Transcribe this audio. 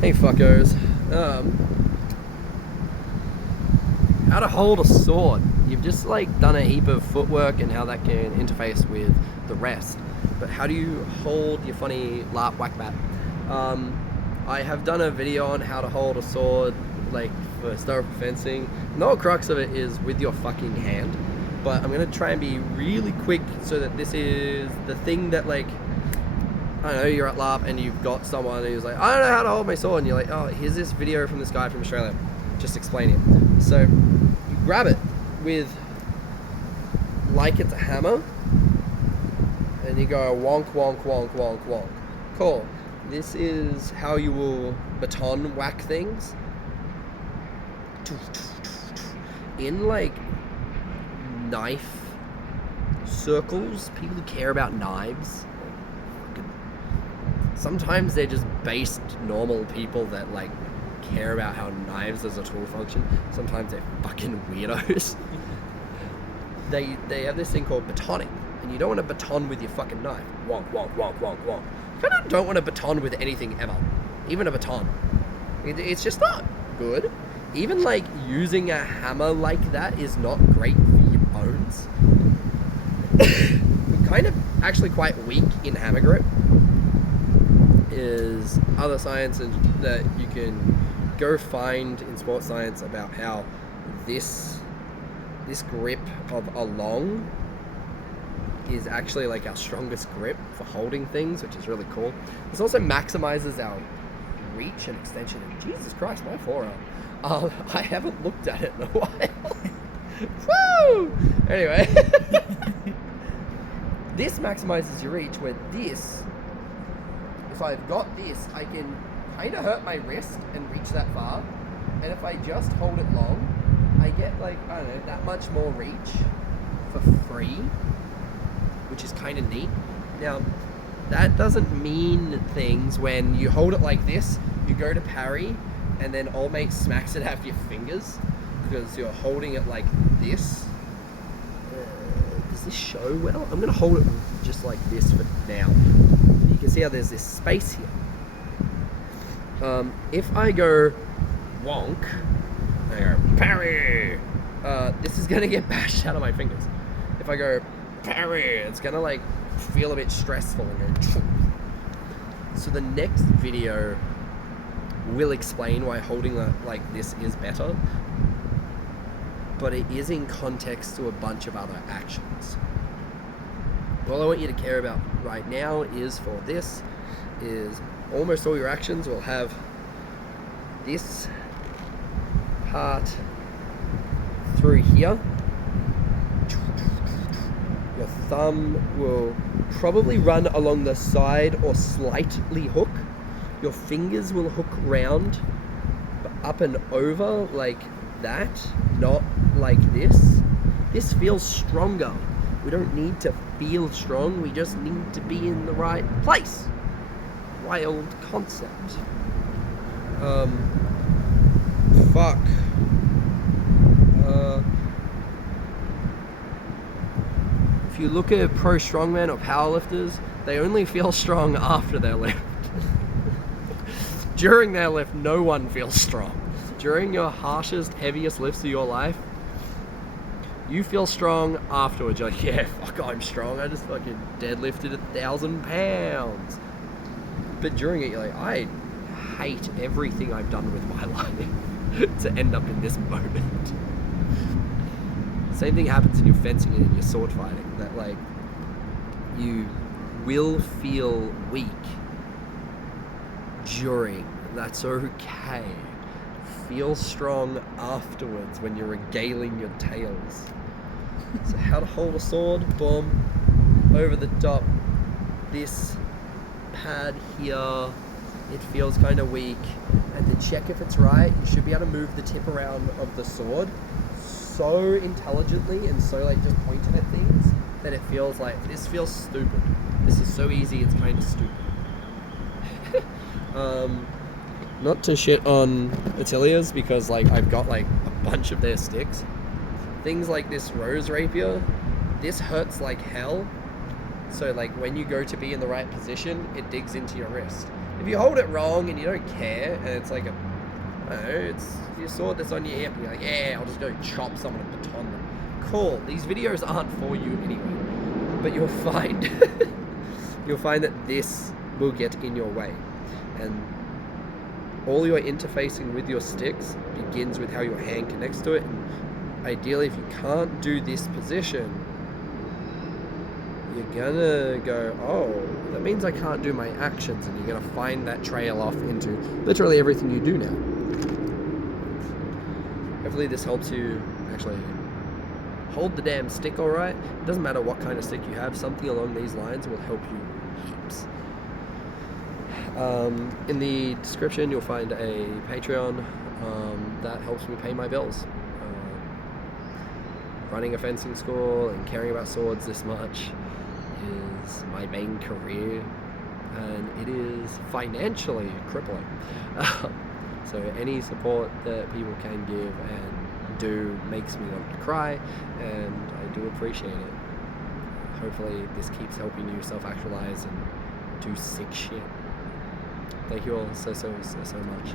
Hey fuckos. How to hold a sword. You've just like done a heap of footwork and how that can interface with the rest. But how do you hold your funny LARP whack bat? I have done a video on how to hold a sword, like for historical fencing. The whole crux of it is with your fucking hand. But I'm gonna try and be really quick so that this is the thing that like I don't know, you're at LARP and you've got someone who's like, I don't know how to hold my sword, and you're like, oh, here's this video from this guy from Australia, just explain it. So you grab it with, like it's a hammer, and you go wonk, wonk, wonk, wonk, wonk. Cool. This is how you will baton whack things. In like knife circles, people who care about knives, sometimes they're just based normal people that like care about how knives as a tool function. Sometimes they're fucking weirdos. They have this thing called batoning, and you don't want to baton with your fucking knife. Wonk, wonk, wonk, wonk, wonk. You kind of don't want to baton with anything ever, even a baton. It's just not good. Even like using a hammer like that is not great for your bones. We're kind of actually quite weak in hammer grip. Is other science that you can go find in sports science about how this grip of a long is actually like our strongest grip for holding things, which is really cool. This also maximizes our reach and extension. And Jesus Christ, my forearm. I haven't looked at it in a while. Woo! Anyway, this maximizes your reach, where this, if I've got this, I can kind of hurt my wrist and reach that far. And if I just hold it long, I get like, I don't know, that much more reach for free, which is kind of neat. Now, that doesn't mean things when you hold it like this, you go to parry, and then old mate smacks it out of your fingers because you're holding it like this. Does this show well? I'm going to hold it just like this for now. You can see how there's this space here. If I go wonk, I go parry, this is gonna get bashed out of my fingers. If I go parry, it's gonna like feel a bit stressful and go. So the next video will explain why holding like this is better, but it is in context to a bunch of other actions. All I want you to care about right now is for this is almost all your actions will have this part through here. Your thumb will probably run along the side or slightly hook. Your fingers will hook round up and over like that, not like this. This feels stronger. We don't need to feel strong, we just need to be in the right place. Wild concept. Fuck. If you look at pro strongmen or powerlifters, they only feel strong after their lift. During their lift, no one feels strong. During your harshest, heaviest lifts of your life, you feel strong afterwards. You're like, yeah, fuck, I'm strong. I just fucking deadlifted 1,000 pounds. But during it, you're like, I hate everything I've done with my life to end up in this moment. Same thing happens in your fencing and in your sword fighting. That like, you will feel weak during. That's okay. Feel strong afterwards when you're regaling your tails. So how to hold a sword, boom, over the top, this pad here, it feels kind of weak, and to check if it's right, you should be able to move the tip around of the sword so intelligently and so like just pointing at things that it feels like, this feels stupid. This is so easy, it's kind of stupid. Not to shit on Ateliers, because like I've got like a bunch of their sticks. Things like this rose rapier, this hurts like hell. So like when you go to be in the right position, it digs into your wrist. If you hold it wrong and you don't care, and it's like I don't know, it's your sword that's on your hip, and you're like, yeah, I'll just go chop someone and baton them. Cool. These videos aren't for you anyway, but you'll find that this will get in your way, and all your interfacing with your sticks begins with how your hand connects to it. And ideally, if you can't do this position, you're gonna go, oh, that means I can't do my actions, and you're gonna find that trail off into literally everything you do now. Hopefully this helps you actually hold the damn stick all right. It doesn't matter what kind of stick you have, something along these lines will help you heaps. In the description you'll find a Patreon that helps me pay my bills. Running a fencing school and caring about swords this much is my main career, and it is financially crippling. So any support that people can give and do makes me want to cry, and I do appreciate it. Hopefully this keeps helping you self-actualize and do sick shit. Thank you all so much.